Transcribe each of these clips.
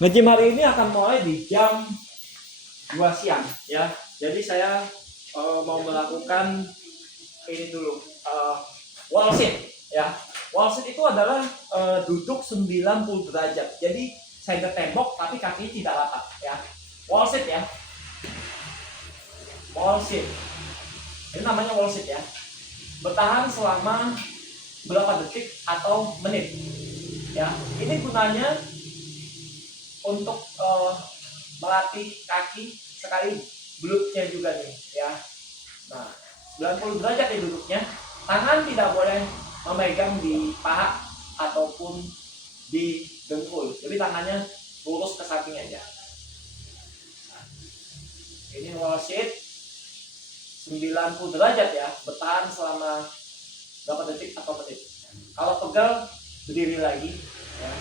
Nge-gym hari ini akan mulai di jam 2 siang ya. Jadi saya mau melakukan ini dulu, wall sit ya. Wall sit itu adalah duduk 90 derajat. Jadi saya ke tembok tapi kaki tidak rapat ya. Wall sit ya. Wall sit. Ini namanya wall sit ya. Bertahan selama berapa detik atau menit ya. Ini gunanya untuk melatih kaki sekali glutnya juga nih ya. Nah, 90 derajat ya duduknya. Tangan tidak boleh memegang di paha ataupun di dengkul. Jadi tangannya lurus ke samping aja. Nah, ini wall sit 90 derajat ya, bertahan selama berapa detik atau menit. Kalau pegal berdiri lagi ya.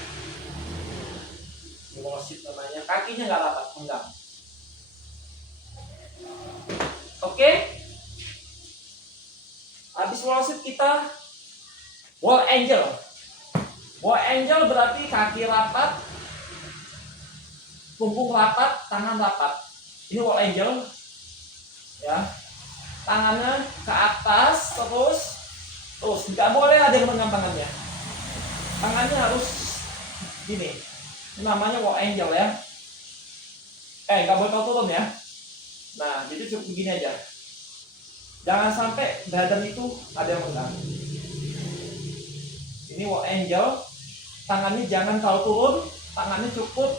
Wall sit namanya, kakinya nggak rapat, penggang. Oke, habis wall sit kita wall angel. Wall angel berarti kaki rapat, punggung rapat, tangan rapat. Ini wall angel ya. Tangannya ke atas terus nggak boleh ada yang megang tangannya. Tangannya harus gini. Ini namanya wall angel ya. Nggak boleh turun ya. Nah, jadi cukup begini aja. Jangan sampai badan itu ada yang megang. Ini wall angel. Tangannya jangan terlalu turun. Tangannya cukup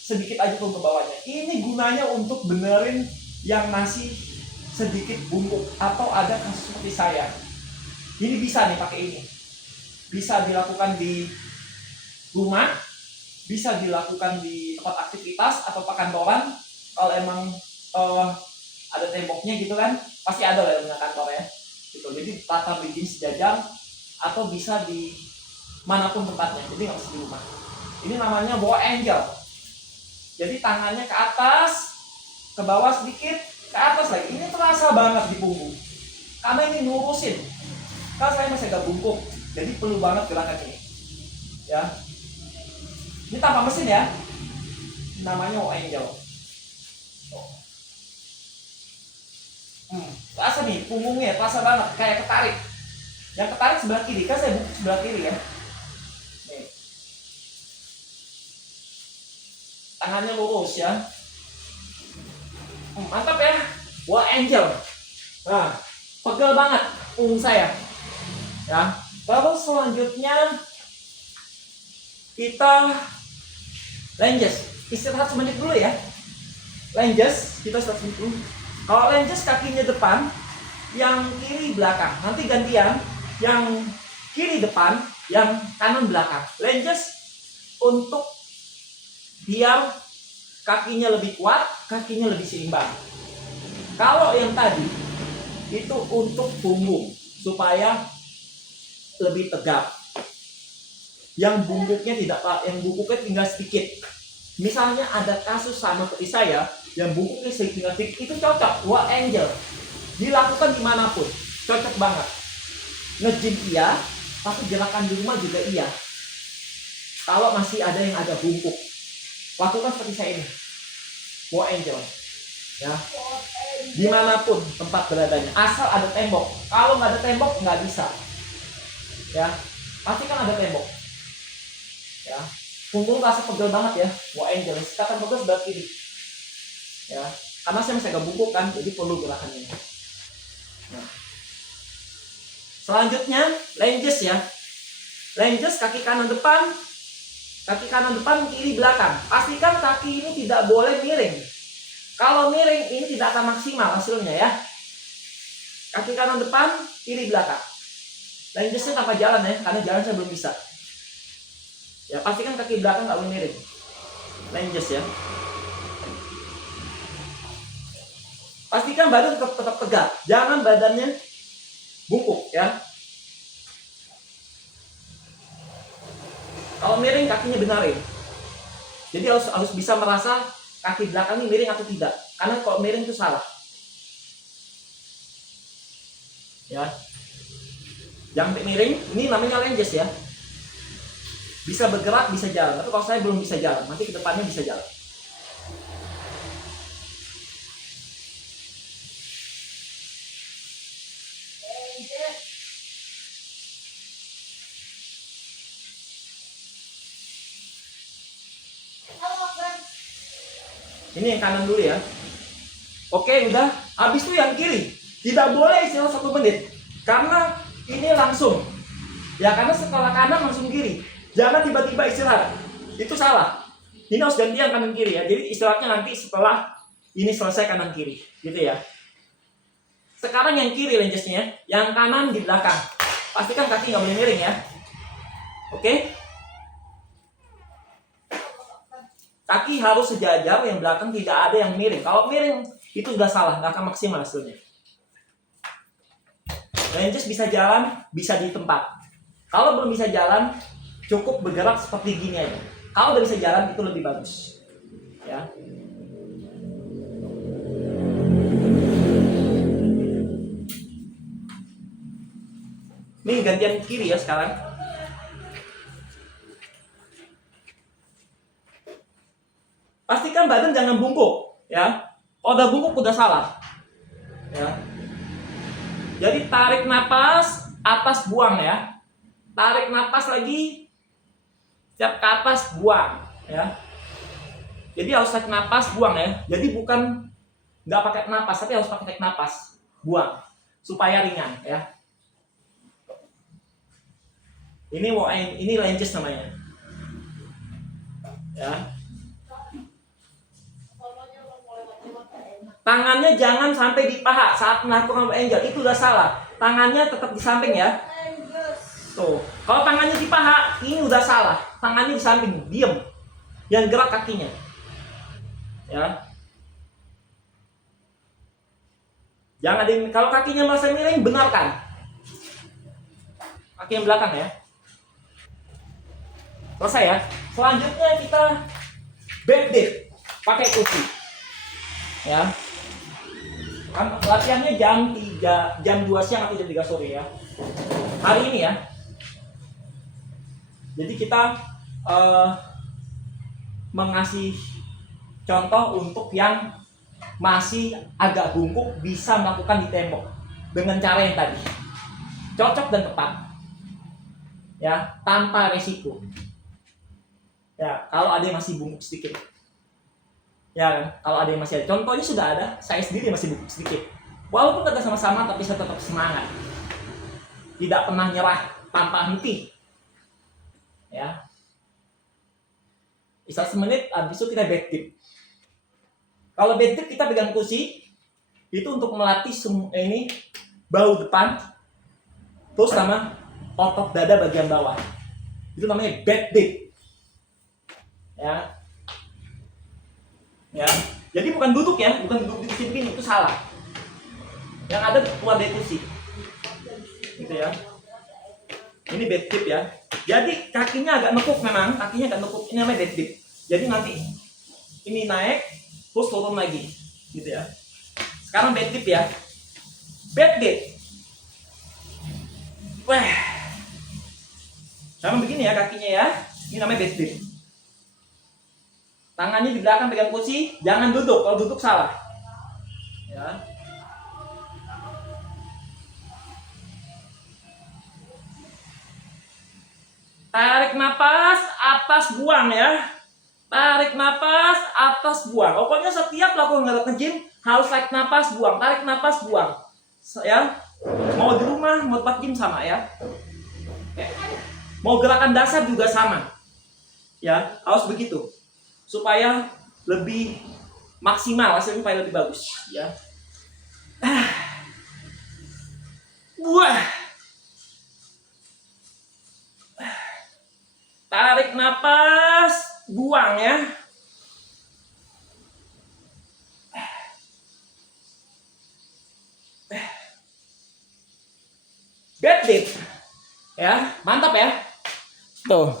sedikit aja turun ke bawahnya. Ini gunanya untuk benerin yang masih sedikit bungkuk atau ada kasus seperti saya. Ini bisa nih pakai ini. Bisa dilakukan di rumah, bisa dilakukan di tempat aktivitas atau perkantoran. Kalau emang ada temboknya gitu kan, pasti ada lah yang kantor ya. Gitu. Jadi tata bikin sejajar atau bisa di manapun tempatnya. Jadi nggak mesti di rumah. Ini namanya wall angel. Jadi tangannya ke atas, ke bawah sedikit, ke atas lagi. Ini terasa banget di punggung. Karena ini ngurusin. Kan saya masih agak bungkuk, jadi perlu banget gerakan ini. Ya. Ini tanpa mesin ya. Namanya wall angel. Terasa nih punggungnya, terasa banget kayak ketarik. Yang ketarik sebelah kiri, kan saya bungkuk sebelah kiri ya. Nih. Tangannya lurus ya. Mantap ya. Wall angel. Nah, pegel banget punggung saya. Ya. Terus selanjutnya kita lunges. Istirahat semenit dulu ya. Lunges, kita istirahat semenit dulu. Kalau lunges kakinya depan, yang kiri belakang. Nanti gantian, yang kiri depan, yang kanan belakang. Lunges untuk biar kakinya lebih kuat, kakinya lebih seimbang. Kalau yang tadi itu untuk punggung supaya lebih tegap. Yang bungkuknya bungkuknya tinggal sedikit. Misalnya ada kasus sama seperti saya, yang bungkuknya tinggal sedikit, itu cocok. Wall angel dilakukan dimanapun, cocok banget. Nge-gym iya, tapi gerakan di rumah juga iya. Kalau masih ada yang ada bungkuk, lakukan seperti saya ini, wall angel. Ya, dimanapun tempat beradanya, asal ada tembok. Kalau nggak ada tembok nggak bisa. Ya, pasti kan ada tembok. Ya, punggung rasa pegel banget ya, wall angel. Kata pegel sebelah kiri. Ya, karena saya masih agak bungkuk kan, jadi perlu gerakan ini. Nah. Selanjutnya lunges ya. Lunges kaki kanan depan, kiri belakang. Pastikan kaki ini tidak boleh miring. Kalau miring ini tidak akan maksimal hasilnya ya. Kaki kanan depan, kiri belakang. Lungesnya tanpa jalan ya, karena jalan saya belum bisa. Ya, pastikan kaki belakang nggak boleh miring. Lunges ya. Pastikan badan tetap tegak, jangan badannya bungkuk ya. Kalau miring kakinya benarin. Jadi harus bisa merasa kaki belakang ini miring atau tidak. Karena kalau miring itu salah. Ya. Jangan miring, ini namanya lunges ya. bisa bergerak, bisa jalan. Tapi kalau saya belum bisa jalan, nanti ke depannya bisa jalan. Ini yang kanan dulu ya. Oke, udah. Habis itu yang kiri. Tidak boleh istilah 1 menit. Karena ini langsung. Ya, karena setelah kanan langsung kiri. Jangan tiba-tiba istirahat. Itu salah. Ini harus gantian kanan kiri ya. Jadi istirahatnya nanti setelah ini selesai kanan kiri. Gitu ya. Sekarang yang kiri lungesnya, yang kanan di belakang. Pastikan kaki nggak boleh miring ya. Oke? Kaki harus sejajar, yang belakang tidak ada yang miring. Kalau miring itu sudah salah, nggak akan maksimal hasilnya. Lunges bisa jalan, bisa di tempat. Kalau belum bisa jalan, cukup bergerak seperti gini aja. Kalau udah bisa jalan, itu lebih bagus. Ya. Ini gantian kiri ya sekarang. Pastikan badan jangan bungkuk, ya. Kalau udah bungkuk udah salah. Ya. Jadi tarik napas, atas buang ya. Tarik napas lagi, setiap ke atas buang ya. Jadi harus tarik napas, buang ya. Jadi bukan nggak pakai napas, tapi harus pakai tarik napas, buang supaya ringan ya. Ini lunges namanya. Ya. Tangannya jangan sampai di paha saat melakukan angel, itu udah salah. Tangannya tetap di samping ya. Tuh, kalau tangannya di paha, ini udah salah. Tangannya di samping, diem. Yang gerak kakinya. Ya. Jangan kalau kakinya masih miring, benarkan. Kaki yang belakang ya. Selesai ya. Selanjutnya kita backdip pakai kursi. Ya. Kan latihannya jam 2 siang atau jam 3 sore ya. Hari ini ya. Jadi kita mengasih contoh untuk yang masih agak bungkuk bisa melakukan di tembok dengan cara yang tadi. Cocok dan tepat. Ya, tanpa resiko. Ya, kalau ada yang masih bungkuk sedikit. Ya, kalau ada yang masih ada. Contohnya sudah ada, saya sendiri masih bungkuk sedikit. Walaupun kita sama-sama, tapi saya tetap semangat. Tidak pernah nyerah tanpa henti. Ya. Bisa 1 menit, habis itu kita backdip. Kalau backdip kita pegang kursi, itu untuk melatih ini bahu depan, terus sama otot dada bagian bawah. Itu namanya backdip. Ya. Ya, jadi bukan duduk ya, bukan duduk di kursi begini, itu salah. Yang ada keluar dari kursi, gitu ya. Ini backdip ya. Jadi kakinya agak nekuk memang, kakinya agak nekuk. Ini namanya backdip. Jadi nanti ini naik, terus turun lagi, gitu ya. Sekarang backdip ya. Backdip. Wah. Sama begini ya kakinya ya. Ini namanya backdip. Tangannya di belakang pegang kursi, jangan duduk. Kalau duduk salah. Ya. Tarik napas, atas buang ya. Tarik napas, atas buang. Pokoknya setiap lakukan nge-gym harus tarik napas, buang. Tarik napas, buang. Ya. Mau di rumah, mau tempat gym sama ya. Mau gerakan dasar juga sama. Ya, harus begitu. Supaya lebih maksimal, hasilnya supaya lebih bagus ya. Wah. Tarik napas, buang ya. Backdip. Ya, mantap ya. Tuh.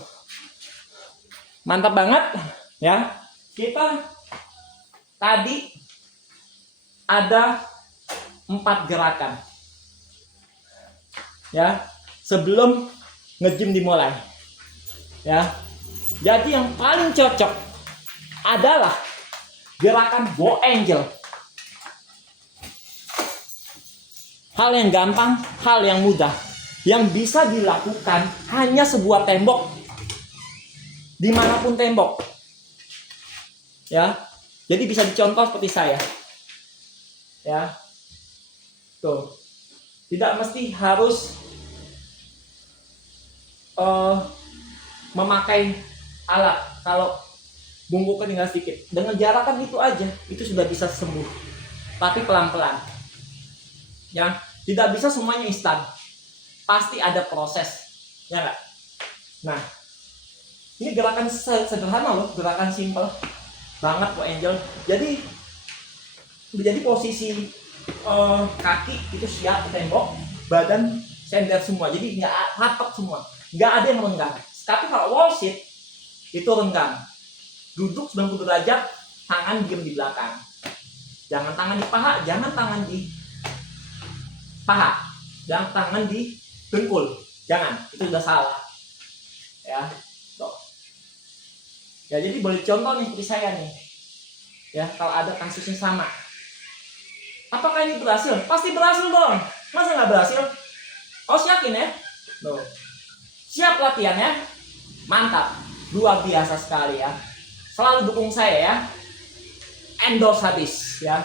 Mantap banget. Ya, kita tadi ada 4 gerakan. Ya, sebelum nge-gym dimulai. Ya. Jadi yang paling cocok adalah gerakan bow angel. Hal yang gampang, hal yang mudah, yang bisa dilakukan hanya sebuah tembok, dimanapun tembok. Ya, jadi bisa dicontoh seperti saya. Ya, tuh, tidak mesti harus memakai alat. Kalau bungkukan tinggal sedikit, dengan jarakan itu aja, itu sudah bisa sembuh. Tapi pelan-pelan. Ya, tidak bisa semuanya instan. Pasti ada proses, ya nggak? Nah, ini gerakan sederhana loh, gerakan simple banget kok Angel. Jadi posisi kaki itu siap ke tembok, badan sender semua, jadi nggak rapat semua, nggak ada yang renggang. Tapi kalau wall sit itu renggang, duduk 90 derajat, tangan diam di belakang, jangan tangan di paha, jangan tangan di paha, jangan tangan di dengkul, jangan, itu udah salah. Ya, tuh. Ya, jadi boleh contoh nih seperti saya nih. Ya, kalau ada kasusnya sama. Apakah ini berhasil? Pasti berhasil dong. Masa nggak berhasil? Oh, yakin ya? Tuh. Siap latihannya? Mantap. Luar biasa sekali ya. Selalu dukung saya ya. Endorse habis ya.